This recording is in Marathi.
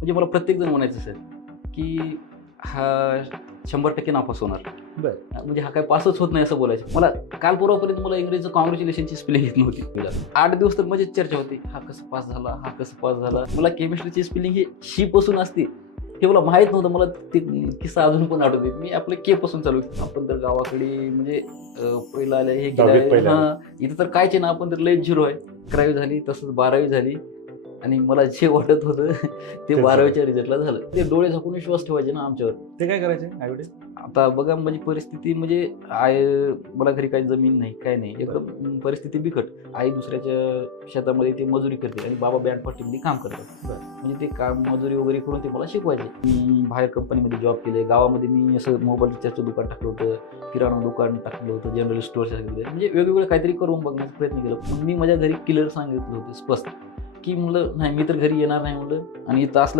म्हणजे मला प्रत्येक जण म्हणायचं सर की हा 100% नापास होणार. बरं. म्हणजे हा काय पासच होत नाही असं बोलायचं. मला काल परवापर्यंत मला इंग्रजीचं कॉंग्रॅच्युलेशनची स्पेलिंग येत नव्हती. 8 दिवस तर मजेत चर्चा होती. हा कसं पास झाला, हा कसं पास झाला. मला केमिस्ट्रीची स्पेलिंग ही शी पासून असते हे मला माहीत नव्हतं. मला ते किस्सा अजून पण आठवते. मी आपलं के पासून चालू केलं. आपण तर गावाकडे म्हणजे पहिलं आले हे दहावीत केलं. पहिलं आले. हां, इथं तर कायचे ना आपण तर लयच झिरो आहे. 11वी झाली, तसंच 12वी झाली आणि मला जे वाटत होतं ते तेच 12वीच्या रिझल्टला झालं. ते डोळे झाकून विश्वास ठेवायचे ना आमच्यावर. ते काय करायचे आईवडील? आता बघा म्हणजे परिस्थिती म्हणजे मला घरी काही जमीन नाही, काय नाही. एकदम परिस्थिती बिकट. आई दुसऱ्याच्या शेतामध्ये ते मजुरी करते आणि बाबा बँड पार्टीमध्ये काम करतात. बरं. म्हणजे ते काम मजुरी वगैरे करून ते मला शिकवायचे. मी बाहेर कंपनीमध्ये जॉब केले. गावामध्ये मी असं मोबाईल रिचार्जचं दुकान टाकलं होतं, किराणा दुकान टाकलं होतं, जनरल स्टोअर्स म्हणजे वेगवेगळं काहीतरी करून बघण्याचा प्रयत्न केला. पण मी माझ्या घरी क्लिअर सांगितलं होतं स्पष्ट, की म्हणलं नाही मी तर घरी येणार नाही म्हणलं आणि इथं असलं